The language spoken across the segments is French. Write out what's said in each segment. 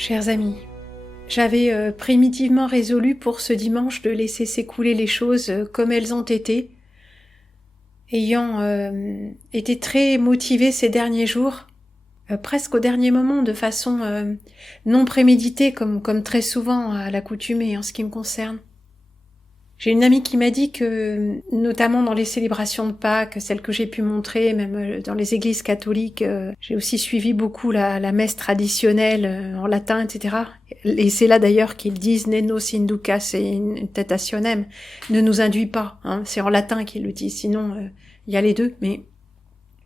Chers amis, j'avais primitivement résolu pour ce dimanche de laisser s'écouler les choses comme elles ont été, ayant été très motivée ces derniers jours, presque au dernier moment, de façon non préméditée, comme très souvent à l'accoutumée en ce qui me concerne. J'ai une amie qui m'a dit que, notamment dans les célébrations de Pâques, celles que j'ai pu montrer, même dans les églises catholiques, j'ai aussi suivi beaucoup la messe traditionnelle en latin, etc. Et c'est là d'ailleurs qu'ils disent « Nenos inducas in tentationem », ne nous induit pas, hein, c'est en latin qu'ils le disent, sinon il y a les deux, mais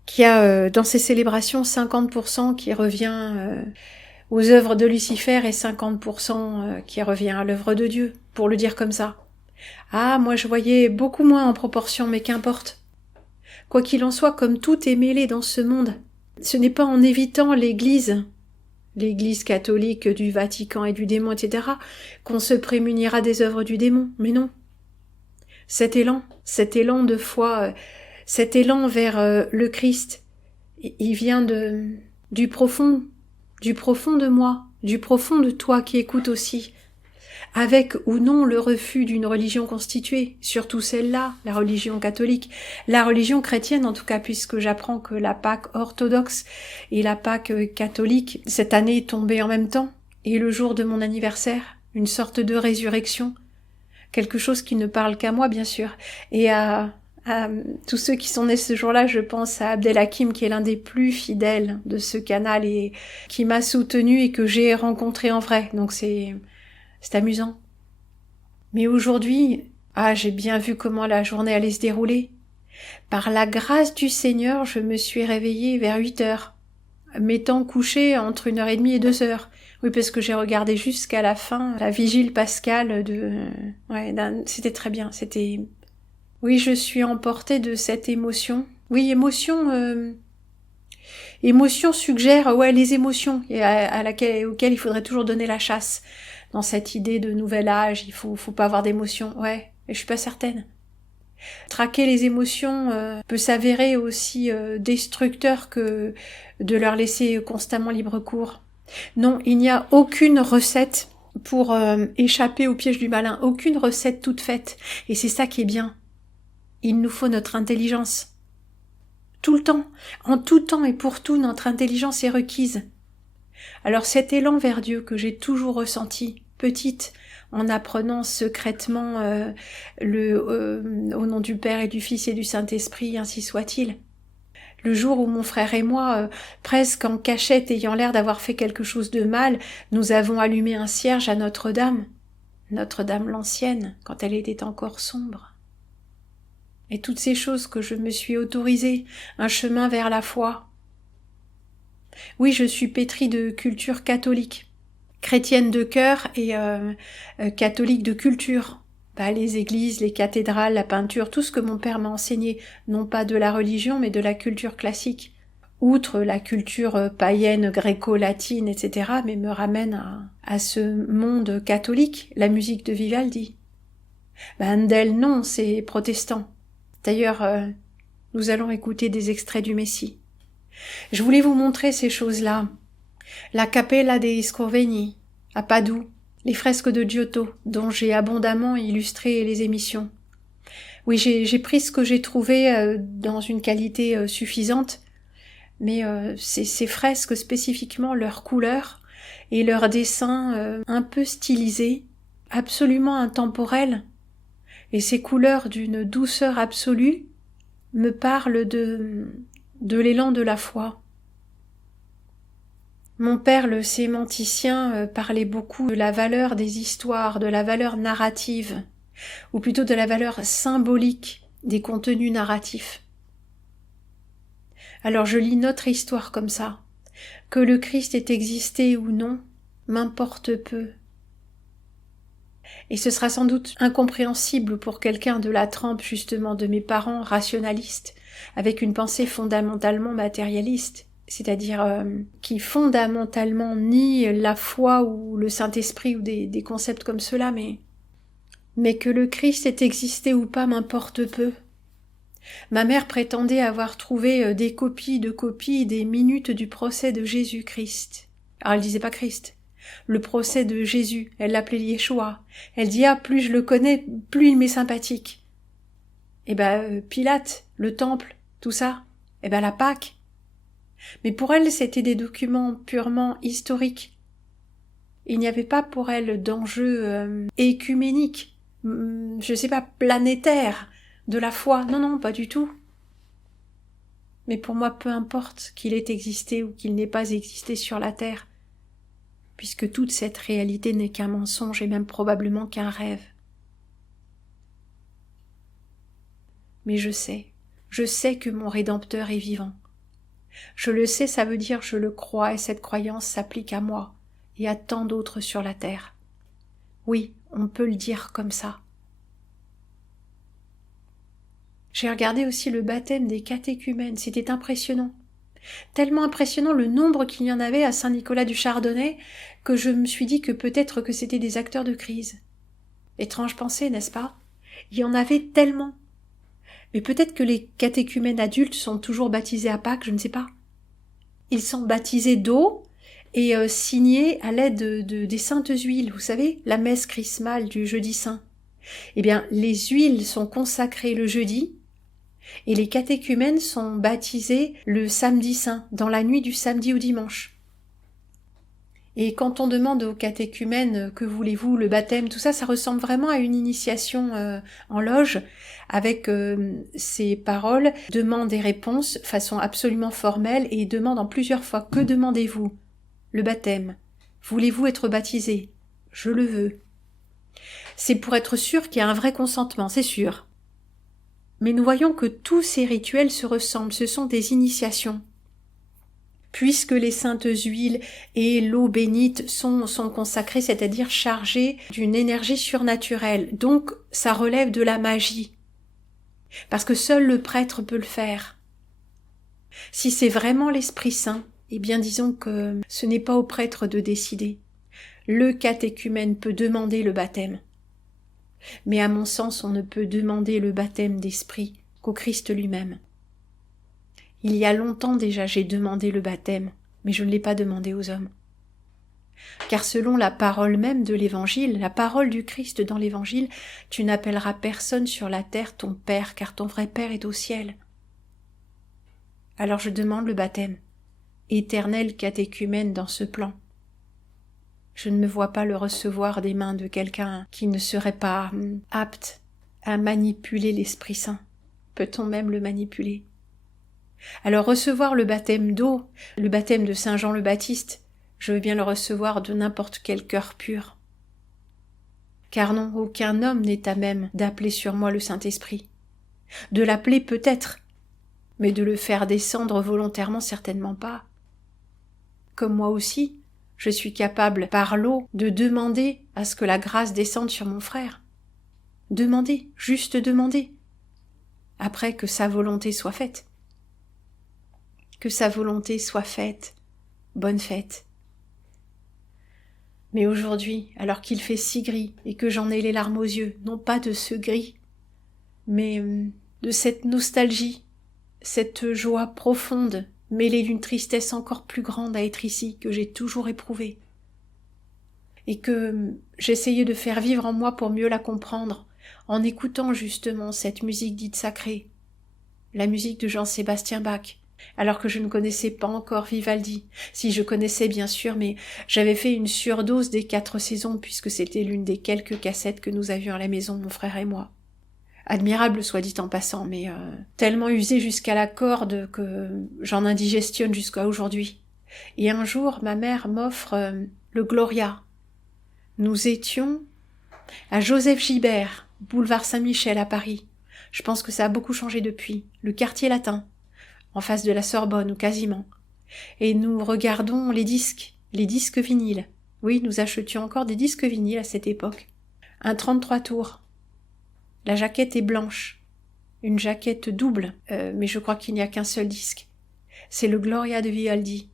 qu'il y a dans ces célébrations 50% qui revient aux œuvres de Lucifer et 50% qui revient à l'œuvre de Dieu, pour le dire comme ça. Ah, moi je voyais beaucoup moins en proportion, mais qu'importe. Quoi qu'il en soit, comme tout est mêlé dans ce monde, ce n'est pas en évitant l'Église catholique du Vatican et du démon, etc., qu'on se prémunira des œuvres du démon, mais non. Cet élan de foi, cet élan vers le Christ, il vient du profond de moi, du profond de toi qui écoutes aussi, avec ou non le refus d'une religion constituée, surtout celle-là, la religion catholique, la religion chrétienne en tout cas, puisque j'apprends que la Pâque orthodoxe et la Pâque catholique, cette année est tombée en même temps, et le jour de mon anniversaire, une sorte de résurrection, quelque chose qui ne parle qu'à moi bien sûr, et à tous ceux qui sont nés ce jour-là, je pense à Abdelhakim qui est l'un des plus fidèles de ce canal et qui m'a soutenu et que j'ai rencontré en vrai, donc c'est amusant. Mais aujourd'hui, j'ai bien vu comment la journée allait se dérouler. Par la grâce du Seigneur, je me suis réveillée vers 8h, m'étant couchée entre 1h30 et 2h. Oui, parce que j'ai regardé jusqu'à la fin la vigile pascale c'était très bien, Oui, je suis emportée de cette émotion. Oui, émotion suggère, les émotions, auxquelles il faudrait toujours donner la chasse. Dans cette idée de nouvel âge, il faut pas avoir d'émotions. Ouais, mais je suis pas certaine. Traquer les émotions peut s'avérer aussi destructeur que de leur laisser constamment libre cours. Non, il n'y a aucune recette pour échapper au piège du malin, aucune recette toute faite. Et c'est ça qui est bien. Il nous faut notre intelligence. Tout le temps, en tout temps et pour tout, notre intelligence est requise. Alors cet élan vers Dieu que j'ai toujours ressenti, petite, en apprenant secrètement au nom du Père et du Fils et du Saint-Esprit, ainsi soit-il. Le jour où mon frère et moi, presque en cachette ayant l'air d'avoir fait quelque chose de mal, nous avons allumé un cierge à Notre-Dame l'ancienne, quand elle était encore sombre. Et toutes ces choses que je me suis autorisées, un chemin vers la foi. Oui, je suis pétrie de culture catholique, chrétienne de cœur et catholique de culture. Les églises, les cathédrales, la peinture, tout ce que mon père m'a enseigné, non pas de la religion, mais de la culture classique. Outre la culture païenne, gréco-latine, etc., mais me ramène à ce monde catholique, la musique de Vivaldi. Handel, non, c'est protestant. D'ailleurs, nous allons écouter des extraits du Messie. Je voulais vous montrer ces choses-là. La Cappella dei Scrovegni, à Padoue, les fresques de Giotto, dont j'ai abondamment illustré les émissions. Oui, j'ai pris ce que j'ai trouvé dans une qualité suffisante, mais ces fresques spécifiquement, leurs couleurs et leurs dessins un peu stylisés, absolument intemporels, et ces couleurs d'une douceur absolue, me parlent de l'élan de la foi. Mon père, le sémanticien, parlait beaucoup de la valeur des histoires, de la valeur narrative, ou plutôt de la valeur symbolique des contenus narratifs. Alors je lis notre histoire comme ça. Que le Christ ait existé ou non, m'importe peu. Et ce sera sans doute incompréhensible pour quelqu'un de la trempe justement de mes parents rationalistes, avec une pensée fondamentalement matérialiste, c'est-à-dire qui fondamentalement nie la foi ou le Saint-Esprit ou des concepts comme cela, mais que le Christ ait existé ou pas m'importe peu. Ma mère prétendait avoir trouvé des copies des minutes du procès de Jésus-Christ. Alors elle disait pas Christ, Le procès de Jésus, elle l'appelait Yeshua. Elle dit, ah, plus je le connais, plus il m'est sympathique. Pilate, le temple, tout ça, la Pâque. Mais pour elle, c'était des documents purement historiques. Il n'y avait pas pour elle d'enjeu écuménique, planétaire, de la foi. Non, non, pas du tout. Mais pour moi, peu importe qu'il ait existé ou qu'il n'ait pas existé sur la terre, puisque toute cette réalité n'est qu'un mensonge et même probablement qu'un rêve. Mais je sais que mon Rédempteur est vivant. Je le sais, ça veut dire je le crois, et cette croyance s'applique à moi et à tant d'autres sur la terre. Oui, on peut le dire comme ça. J'ai regardé aussi le baptême des catéchumènes, c'était impressionnant. Tellement impressionnant le nombre qu'il y en avait à Saint-Nicolas du Chardonnay que je me suis dit que peut-être que c'était des acteurs de crise. Étrange pensée, n'est-ce pas? Il y en avait tellement. Mais peut-être que les catéchumènes adultes sont toujours baptisés à Pâques, je ne sais pas. Ils sont baptisés d'eau et signés à l'aide des saintes huiles, vous savez, la messe chrismale du jeudi saint. Eh bien, les huiles sont consacrées le jeudi, et les catéchumènes sont baptisés le samedi saint, dans la nuit du samedi au dimanche. Et quand on demande aux catéchumènes « que voulez-vous, le baptême », tout ça, ça ressemble vraiment à une initiation en loge, avec ces paroles, demande et réponse, façon absolument formelle, et demande en plusieurs fois « que demandez-vous » ? Le baptême. Voulez-vous être baptisé ? Je le veux. C'est pour être sûr qu'il y a un vrai consentement, c'est sûr. Mais nous voyons que tous ces rituels se ressemblent, ce sont des initiations. Puisque les saintes huiles et l'eau bénite sont consacrées, c'est-à-dire chargées d'une énergie surnaturelle, donc ça relève de la magie. Parce que seul le prêtre peut le faire. Si c'est vraiment l'Esprit Saint, eh bien disons que ce n'est pas au prêtre de décider. Le catéchumène peut demander le baptême. Mais à mon sens, on ne peut demander le baptême d'esprit qu'au Christ lui-même. Il y a longtemps déjà j'ai demandé le baptême, mais je ne l'ai pas demandé aux hommes. Car selon la parole même de l'Évangile, la parole du Christ dans l'Évangile, tu n'appelleras personne sur la terre ton Père, car ton vrai Père est au ciel. Alors je demande le baptême, éternel catéchumène dans ce plan. Je ne me vois pas le recevoir des mains de quelqu'un qui ne serait pas apte à manipuler l'Esprit Saint. Peut-on même le manipuler ? Alors recevoir le baptême d'eau, le baptême de Saint Jean le Baptiste, je veux bien le recevoir de n'importe quel cœur pur. Car non, aucun homme n'est à même d'appeler sur moi le Saint-Esprit. De l'appeler peut-être, mais de le faire descendre volontairement certainement pas. Comme moi aussi, je suis capable, par l'eau, de demander à ce que la grâce descende sur mon frère. Demander, juste demander, après que sa volonté soit faite. Que sa volonté soit faite, bonne fête. Mais aujourd'hui, alors qu'il fait si gris et que j'en ai les larmes aux yeux, non pas de ce gris, mais de cette nostalgie, cette joie profonde, mêlée d'une tristesse encore plus grande à être ici, que j'ai toujours éprouvée, et que j'essayais de faire vivre en moi pour mieux la comprendre, en écoutant justement cette musique dite sacrée, la musique de Jean-Sébastien Bach, alors que je ne connaissais pas encore Vivaldi. Si, je connaissais bien sûr, mais j'avais fait une surdose des 4 saisons, puisque c'était l'une des quelques cassettes que nous avions à la maison, mon frère et moi. Admirable, soit dit en passant, mais tellement usée jusqu'à la corde que j'en indigestionne jusqu'à aujourd'hui. Et un jour, ma mère m'offre le Gloria. Nous étions à Joseph Gibert, boulevard Saint-Michel à Paris. Je pense que ça a beaucoup changé depuis. Le quartier latin, en face de la Sorbonne, ou quasiment. Et nous regardons les disques vinyles. Oui, nous achetions encore des disques vinyles à cette époque. Un 33 tours. La jaquette est blanche. Une jaquette double, mais je crois qu'il n'y a qu'un seul disque. C'est le Gloria de Vivaldi.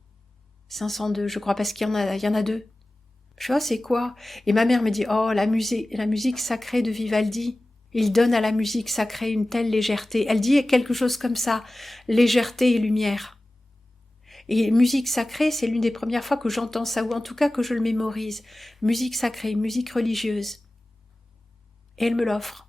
502, je crois, parce qu'il y en a 2. Je sais pas, c'est quoi? Et ma mère me dit, oh, la musique sacrée de Vivaldi. Il donne à la musique sacrée une telle légèreté. Elle dit quelque chose comme ça, légèreté et lumière. Et musique sacrée, c'est l'une des premières fois que j'entends ça, ou en tout cas que je le mémorise. Musique sacrée, musique religieuse. Et elle me l'offre.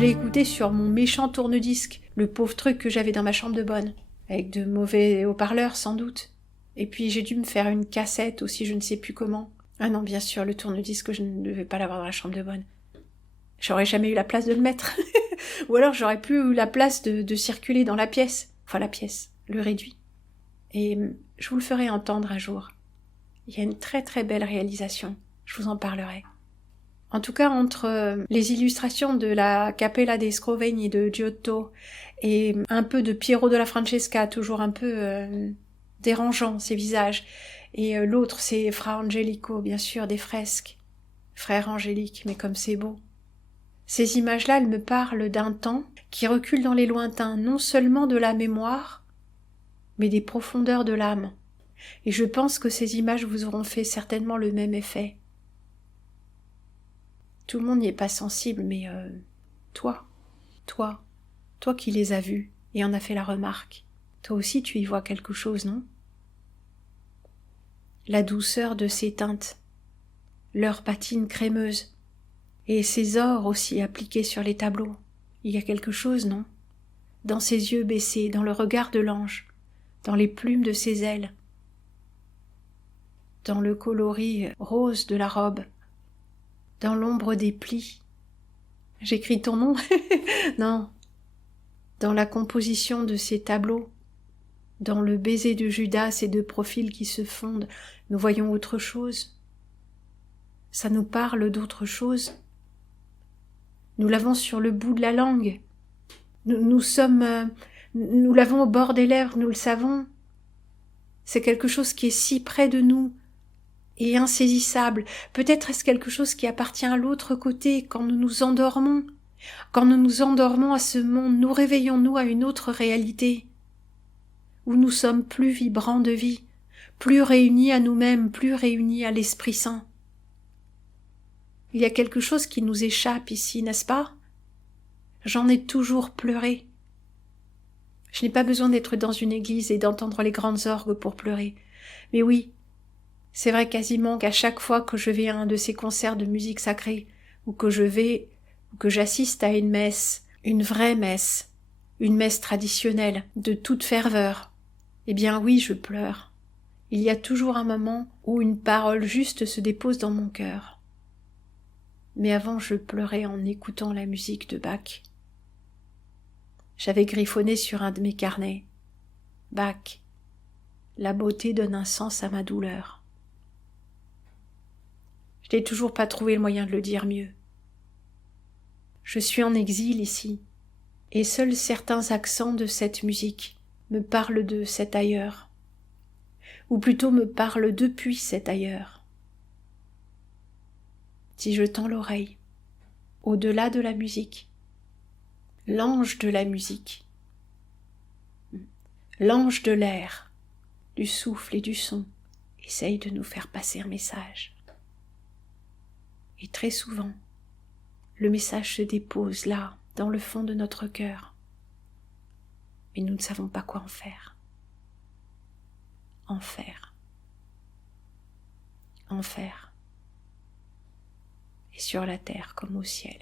Je l'ai écouté sur mon méchant tourne-disque, le pauvre truc que j'avais dans ma chambre de bonne, avec de mauvais haut-parleurs sans doute. Et puis j'ai dû me faire une cassette aussi, je ne sais plus comment. Ah non, bien sûr, le tourne-disque, je ne devais pas l'avoir dans la chambre de bonne. J'aurais jamais eu la place de le mettre. Ou alors j'aurais plus eu la place de circuler dans la pièce. Enfin la pièce, le réduit. Et je vous le ferai entendre un jour. Il y a une très très belle réalisation, je vous en parlerai. En tout cas, entre les illustrations de la Cappella dei Scrovegni de Giotto et un peu de Piero della Francesca, toujours un peu dérangeant, ces visages, et l'autre, c'est Fra Angelico, bien sûr, des fresques. Frère Angélique, mais comme c'est beau. Ces images-là, elles me parlent d'un temps qui recule dans les lointains, non seulement de la mémoire, mais des profondeurs de l'âme. Et je pense que ces images vous auront fait certainement le même effet. Tout le monde n'y est pas sensible, mais toi qui les as vus et en as fait la remarque, toi aussi tu y vois quelque chose, non? La douceur de ces teintes, leur patine crémeuse, et ces ors aussi appliqués sur les tableaux. Il y a quelque chose, non? Dans ses yeux baissés, dans le regard de l'ange, dans les plumes de ses ailes, dans le coloris rose de la robe, dans l'ombre des plis. J'écris ton nom? Non. Dans la composition de ces tableaux, dans le baiser de Judas, ces deux profils qui se fondent, nous voyons autre chose. Ça nous parle d'autre chose. Nous l'avons sur le bout de la langue. Nous l'avons au bord des lèvres, nous le savons. C'est quelque chose qui est si près de nous et insaisissable. Peut-être est-ce quelque chose qui appartient à l'autre côté quand nous nous endormons. Quand nous nous endormons à ce monde, nous réveillons-nous à une autre réalité, où nous sommes plus vibrants de vie, plus réunis à nous-mêmes, plus réunis à l'Esprit Saint. Il y a quelque chose qui nous échappe ici, n'est-ce pas? J'en ai toujours pleuré. Je n'ai pas besoin d'être dans une église et d'entendre les grandes orgues pour pleurer. Mais oui, c'est vrai quasiment qu'à chaque fois que je vais à un de ces concerts de musique sacrée, ou que j'assiste à une messe, Une vraie messe, une messe traditionnelle, de toute ferveur. Eh bien oui, je pleure. Il y a toujours un moment où une parole juste se dépose dans mon cœur. Mais avant, je pleurais en écoutant la musique de Bach. J'avais griffonné sur un de mes carnets. Bach, la beauté donne un sens à ma douleur. Je n'ai toujours pas trouvé le moyen de le dire mieux. Je suis en exil ici, et seuls certains accents de cette musique me parlent de cet ailleurs, ou plutôt me parlent depuis cet ailleurs. Si je tends l'oreille, au-delà de la musique, l'ange de la musique, l'ange de l'air, du souffle et du son, essaye de nous faire passer un message. Et très souvent, le message se dépose là, dans le fond de notre cœur. Mais nous ne savons pas quoi en faire. En faire. En faire. Et sur la terre comme au ciel.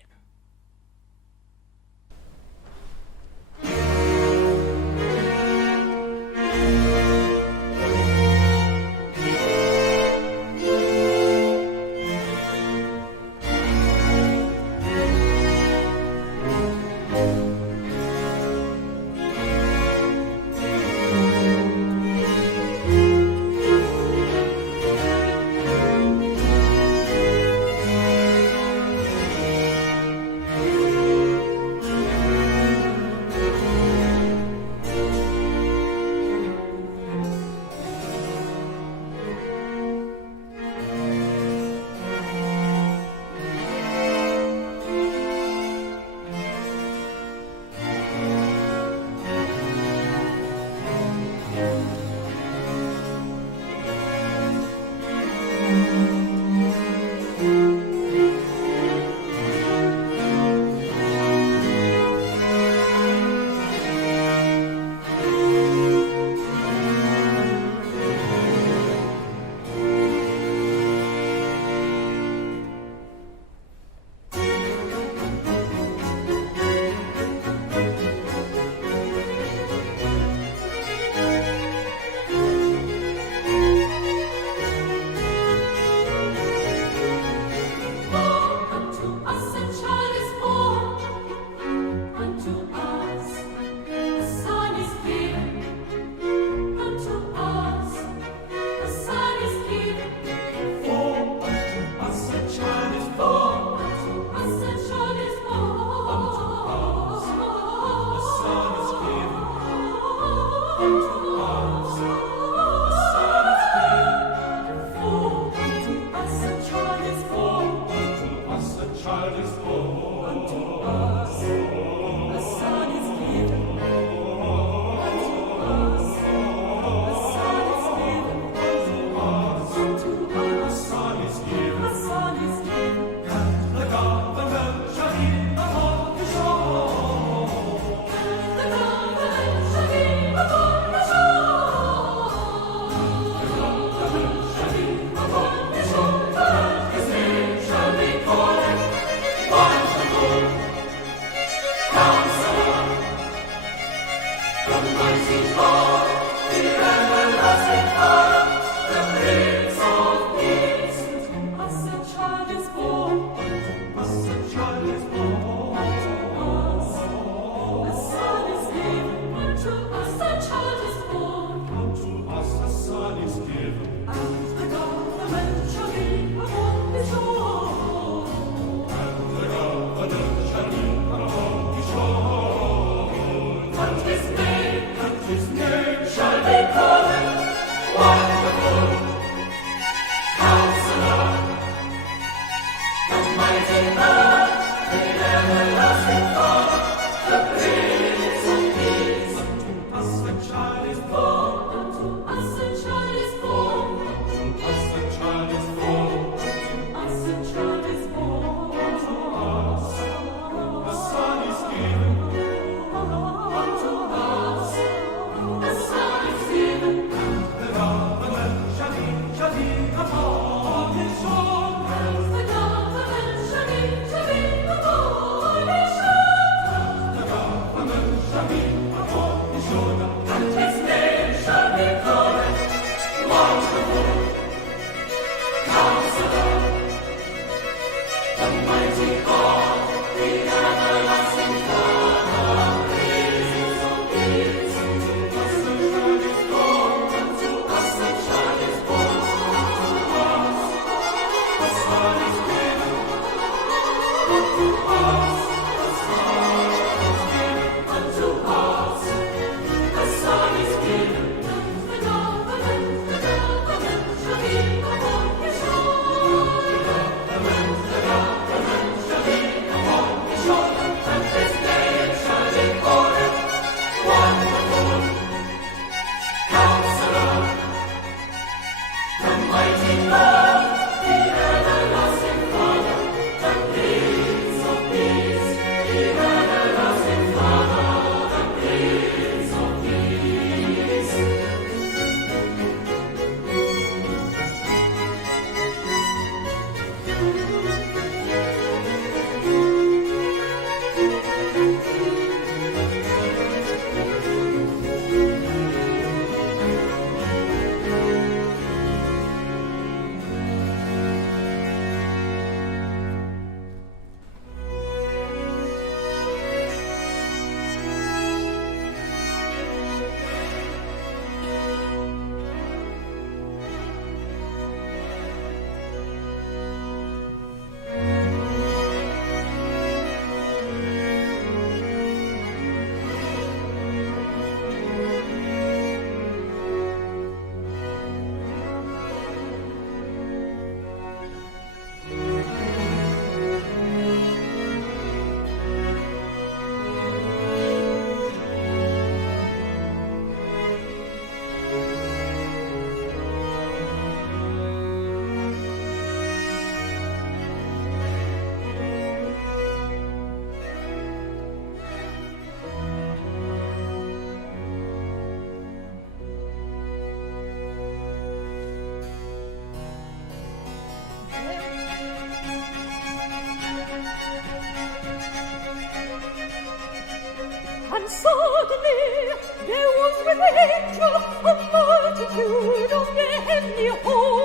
And suddenly there was with angel a multitude of the heavenly host.